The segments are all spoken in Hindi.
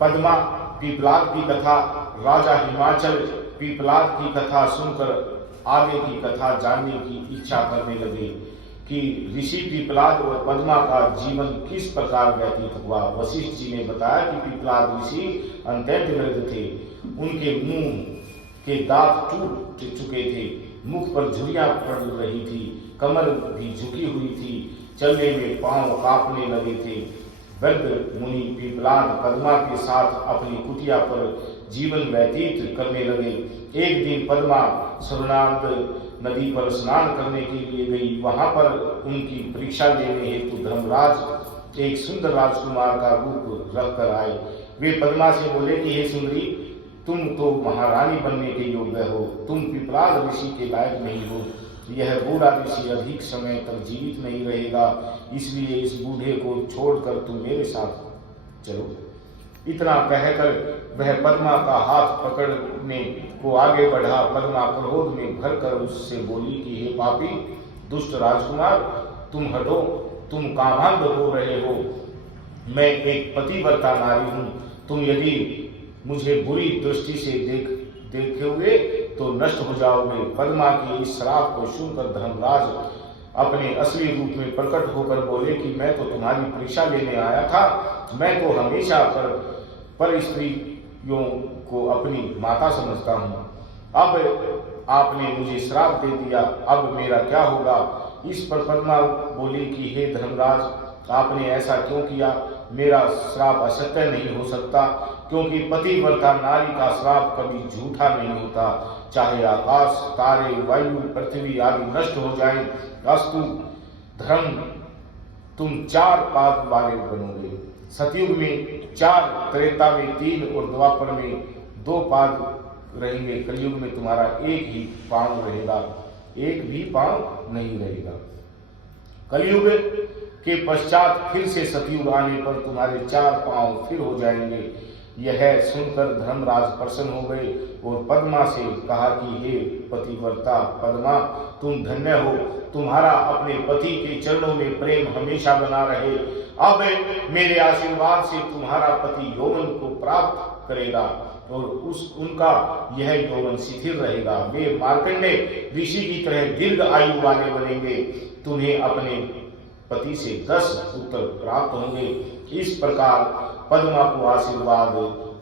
पद्मा पीपलाद की कथा, राजा हिमाचल पीपलाद की कथा सुनकर आगे की कथा जानने की इच्छा करने लगे कि ऋषि पीपलाद और पद्मा का जीवन किस प्रकार व्यतीत हुआ। वशिष्ठ जी ने बताया कि पीपलाद ऋषि अत्यंत वृद्ध थे, उनके मुंह के दांत टूट चुके थे, मुख पर झुर्रियां पड़ रही थी, कमर भी झुकी हुई थी, चलने में पांव कांपने लगे थे। वृद्ध मुनि पीपलाद पद्मा के साथ अपनी कुटिया पर जीवन व्यतीत करने लगे। एक दिन पद्मा सुरनाद नदी पर स्नान करने के लिए गई। वहां पर उनकी परीक्षा लेने हेतु धर्मराज एक सुंदर राजकुमार का रूप रखकर आए। वे पद्मा से बोले कि हे सुंदरी, तुम तो महारानी बनने के योग्य हो, तुम पीपलाद ऋषि के लायक नहीं हो। यह बूढ़ा ऋषि अधिक समय तक जीवित नहीं रहेगा, इसलिए इस बूढ़े को छोड़कर तुम मेरे साथ चलो। इतना कहकर वह पद्मा का हाथ पकड़ने को आगे बढ़ा। पद्मा क्रोध में भरकर उससे बोली कि हे पापी दुष्ट राजकुमार, तुम हटो, तुम कामांध हो रहे हो। मैं एक पतिव्रता नारी हूं, तुम यदि मुझे बुरी दृष्टि से देखे हुए तो नष्ट हो जाओगे। पद्मा की इस श्राप को सुनकर धर्मराज अपने असली रूप में प्रकट होकर बोले कि मैं तो तुम्हारी परीक्षा लेने आया था, मैं तो हमेशा पर स्त्रियों को अपनी माता समझता हूँ। अब आपने मुझे श्राप दे दिया, अब मेरा क्या होगा। इस पर पद्मा बोली कि हे धर्मराज, आपने ऐसा क्यों किया। मेरा श्राप असत्य नहीं हो सकता, क्योंकि पतिव्रता नारी का श्राप कभी झूठा नहीं होता। चाहे आकाश, तारे, वायु, पृथ्वी आदि नष्ट हो जाए, अस्तु धर्म तुम 4 पाद वाले बनोगे। सतयुग में 4, त्रेता में 3 और द्वापर में 2 पाद रहेंगे। कलयुग में तुम्हारा एक ही पांव रहेगा, एक भी पांव नहीं रहेगा। कलयुग के पश्चात फिर से सतयुग आने पर तुम्हारे 4 पांव फिर हो जाएंगे। यह सुनकर धर्मराज प्रसन्न हो गए और पद्मा से कहा कि हे पतिव्रता पद्मा, तुम धन्य हो, तुम्हारा अपने पति के चरणों में प्रेम हमेशा बना रहे। अब मेरे आशीर्वाद से तुम्हारा पति यौवन को प्राप्त करेगा और उनका यह यौवन शिथिल रहेगा। वे मार्कंडेय ऋषि की तरह दीर्घ आयु वाले बनेंगे। तुम्हें अपने पति से 10 पुत्र प्राप्त होंगे। इस प्रकार पद्मा को आशीर्वाद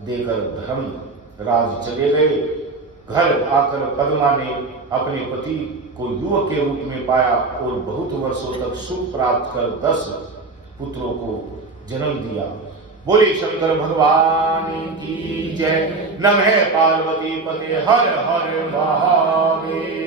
देकर धर्मराज चले गए। घर आकर पद्मा ने अपने पति को युवक के रूप में पाया और बहुत वर्षों तक सुख प्राप्त कर 10 पुत्रों को जन्म दिया। बोले शंकर भगवान की जय। नमः पार्वती पते हर हर महादेव।